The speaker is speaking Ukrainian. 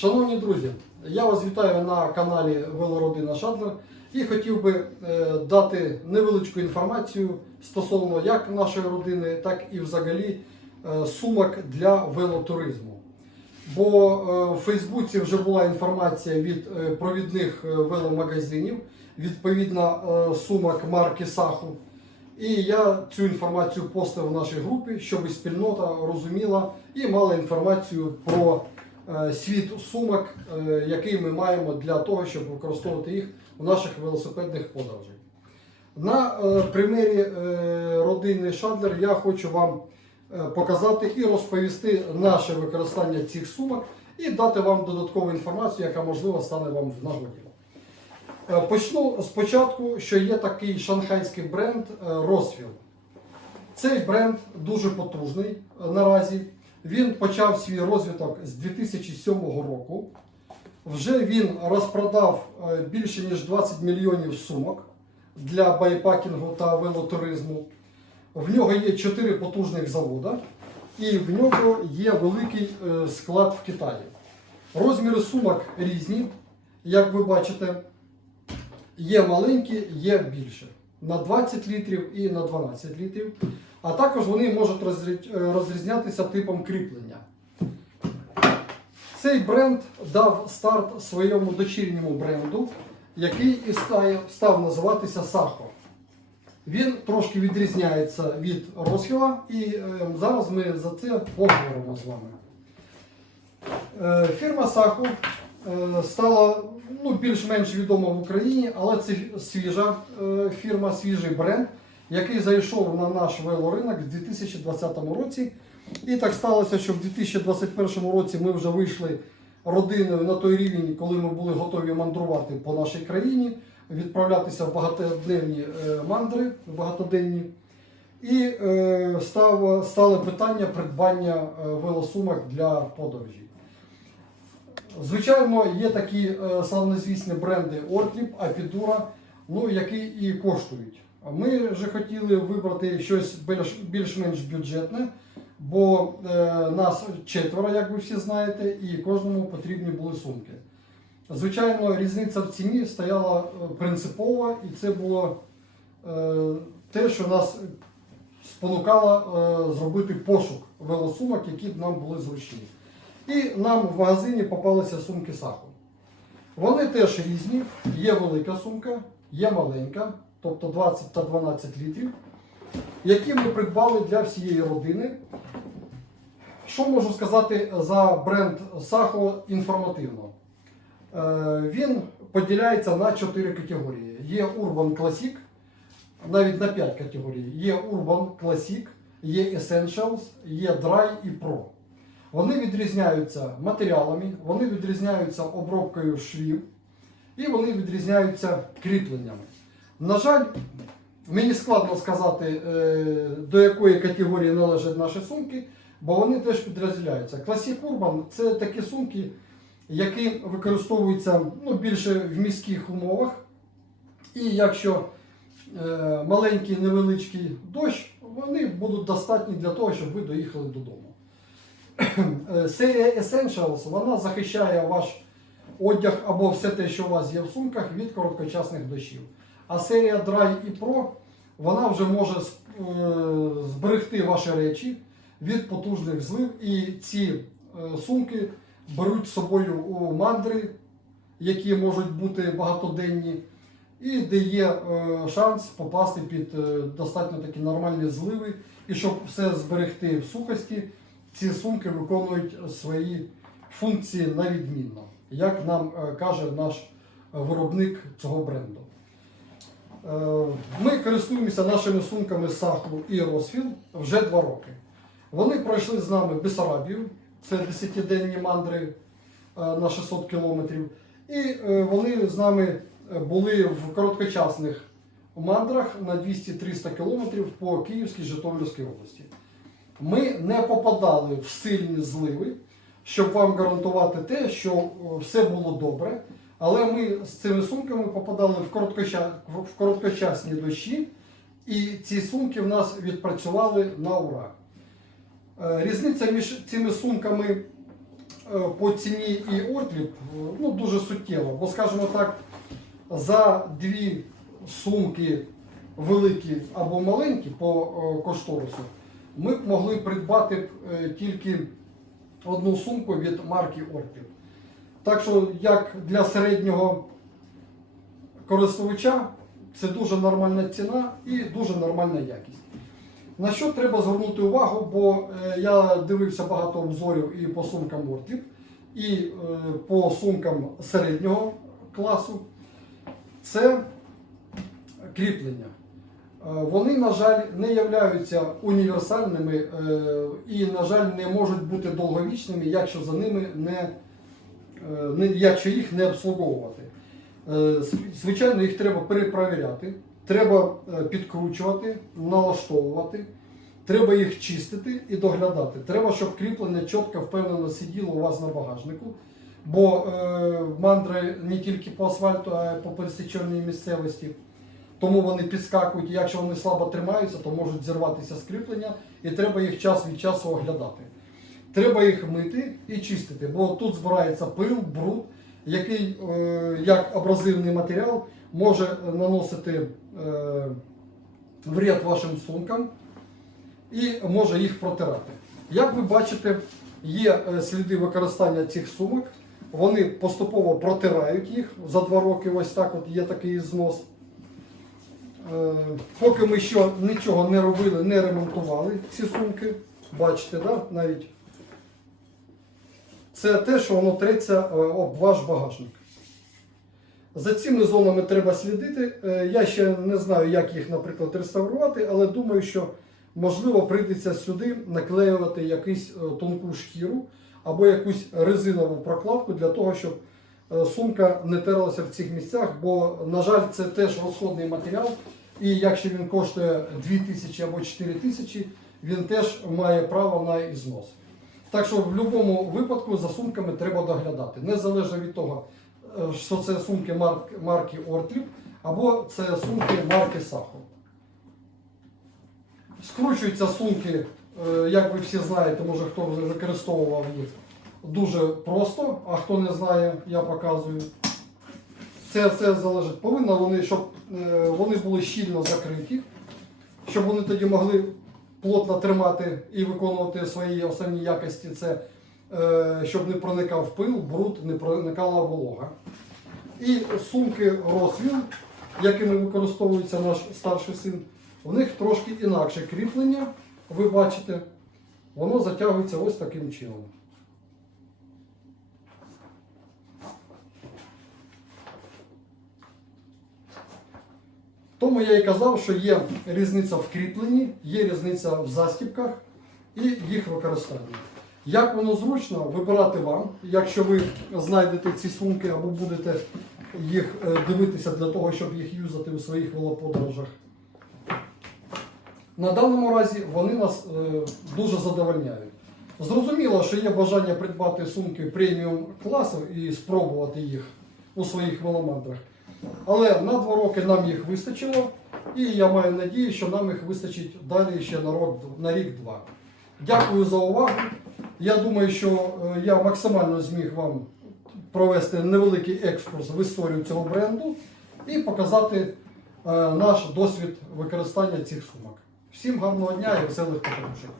Шановні друзі, я вас вітаю на каналі Велородина Шадлер і хотів би е, дати невеличку інформацію стосовно як нашої родини, так і взагалі е, сумок для велотуризму. Бо е, в Фейсбуці вже була інформація від провідних веломагазинів, відповідно сумок марки Саху. І я цю інформацію постив в нашій групі, щоб спільнота розуміла і мала інформацію про світ сумок, е, який ми маємо для того, щоб використовувати їх у наших велосипедних подорожах. На е, примірі е, родини Шадлер я хочу вам е, показати і розповісти наше використання цих сумок і дати вам додаткову інформацію, яка можливо стане вам в нагоді. Е, Почну спочатку, що є такий шанхайський бренд е, Roswell. Цей бренд дуже потужний е, наразі. Він почав свій розвиток з 2007 року. Вже він розпродав е, більше ніж 20 мільйонів сумок для байпакінгу та велотуризму. В нього є 4 потужних завода, і в нього є великий е, склад в Китаї. Розміри сумок різні, як ви бачите. Є маленькі, є більше. На 20 літрів і на 12 літрів. А також вони можуть е, розрізнятися типом кріплення. Цей бренд дав старт своєму дочірньому бренду, який і став називатися Сахо. Він трошки відрізняється від Росхіла, і е, зараз ми за це поговоримо з вами. Е, Фірма Сахо стала ну, більш-менш відома в Україні, але це свіжа фірма, свіжий бренд, який зайшов на наш велоринок в 2020 році. І так сталося, що в 2021 році ми вже вийшли родиною на той рівень, коли ми були готові мандрувати по нашій країні, відправлятися в багатодневні е, мандри, багатоденні. І е, стало, стало питання придбання е, велосумок для подорожі. Звичайно, є такі е, славнозвісні бренди Ортліп, Апідура, ну, які і коштують. Ми вже хотіли вибрати щось більш- більш-менш бюджетне, бо е, нас четверо, як ви всі знаєте, і кожному потрібні були сумки. Звичайно, різниця в ціні стояла е, принципова, і це було е, те, що нас спонукало зробити пошук велосумок, які б нам були зручні. І нам в магазині попалися сумки Сахо. Вони теж різні. Є велика сумка, є маленька, тобто 20 та 12 літрів, які ми придбали для всієї родини. Що можу сказати за бренд Сахо інформативно? Е, Він поділяється на 4 категорії. Є Urban Classic, навіть на 5 категорій. Є Urban Classic, є Essentials, є Dry і Pro. Вони відрізняються матеріалами, вони відрізняються обробкою швів і вони відрізняються кріпленнями. На жаль, мені складно сказати, е, до якої категорії належать наші сумки, бо вони теж підрозділяються. Classic Urban це такі сумки, які використовуються ну, більше в міських умовах. І якщо е, маленький невеличкий дощ, вони будуть достатні для того, щоб ви доїхали додому. Е, Серія Essentials вона захищає ваш одяг або все те, що у вас є в сумках, від короткочасних дощів. А серія Dry і Pro вона вже може е, зберегти ваші речі від потужних злив. І ці е, сумки беруть з собою у мандри, які можуть бути багатоденні, і де є шанс попасти під е, достатньо такі нормальні зливи. І щоб все зберегти в сухості, ці сумки виконують свої функції на відмінно, як нам каже наш виробник цього бренду. Е, Ми користуємося нашими сумками Сахлу і Росфіл вже два роки. Вони пройшли з нами Бесарабію, це 10-денні мандри е, на 600 кілометрів. І е, вони з нами були в короткочасних мандрах на 200-300 кілометрів по Київській Житомирській області. Ми не попадали в сильні зливи, щоб вам гарантувати те, що все було добре. Але ми з цими сумками попадали в, короткоча... в короткочасні дощі, і ці сумки в нас відпрацювали на ура. Е, Різниця між цими сумками е, по ціні і отліп ну, дуже суттєво. Бо, скажімо так, за дві сумки великі або маленькі по е, кошторису, ми б могли придбати тільки одну сумку від марки Ортліп. Так що, як для середнього користувача, це дуже нормальна ціна і дуже нормальна якість. На що треба звернути увагу, бо е, я дивився багато обзорів і по сумкам Ортліп, і е, по сумкам середнього класу. Це кріплення. Е, Вони, на жаль, не являються універсальними і, на жаль, не можуть бути довговічними, якщо за ними не якщо їх не обслуговувати. Е, Звичайно, їх треба перепровіряти, треба е, підкручувати, налаштовувати, треба їх чистити і доглядати. Треба, щоб кріплення чітко впевнено сиділо у вас на багажнику. Бо е, мандри не тільки по асфальту, а й по пересіченій місцевості. Тому вони підскакують, і якщо вони слабо тримаються, то можуть зірватися з кріплення, і треба їх час від часу оглядати. Треба їх мити і чистити, бо тут збирається пил, бруд, який е, як абразивний матеріал може наносити е, вред вашим сумкам і може їх протирати. Як ви бачите, є е, сліди використання цих сумок, вони поступово протирають їх за два роки. Ось так от є такий знос. Поки ми ще нічого не робили, не ремонтували ці сумки, бачите, да? навіть це те, що воно треться е, об ваш багажник. За цими зонами треба слідити. Е, Я ще не знаю, як їх, наприклад, реставрувати, але думаю, що можливо прийдеться сюди наклеювати якусь е, тонку шкіру або якусь резинову прокладку для того, щоб сумка не терлася в цих місцях, бо, на жаль, це теж розходний матеріал. І якщо він коштує 2000 або 4000, він теж має право на ізнос. Так що в будь-якому випадку за сумками треба доглядати, незалежно від того, е, що це сумки марки, Ортліп або це сумки марки Сахо. Скручуються сумки, е, як ви всі знаєте, може хто використовував їх дуже просто, а хто не знає, я показую. Це все залежить. Повинно вони, щоб е, вони були щільно закриті, щоб вони тоді могли плотно тримати і виконувати свої основні якості. Це е, щоб не проникав пил, бруд, не проникала волога. І сумки розвіл, якими використовується наш старший син, у них трошки інакше кріплення, ви бачите, воно затягується ось таким чином. Тому я і казав, що є різниця в кріпленні, є різниця в застібках і їх використанні. Як воно зручно, вибирати вам, якщо ви знайдете ці сумки або будете їх е, дивитися для того, щоб їх юзати у своїх велоподорожах. На даному разі вони нас е, дуже задовольняють. Зрозуміло, що є бажання придбати сумки преміум класу і спробувати їх у своїх веломандрах. Але на два роки нам їх вистачило, і я маю надію, що нам їх вистачить далі ще на, рік-два. Дякую за увагу. Я думаю, що е, я максимально зміг вам провести невеликий екскурс в історію цього бренду і показати е, наш досвід використання цих сумок. Всім гарного дня і веселих подорожей!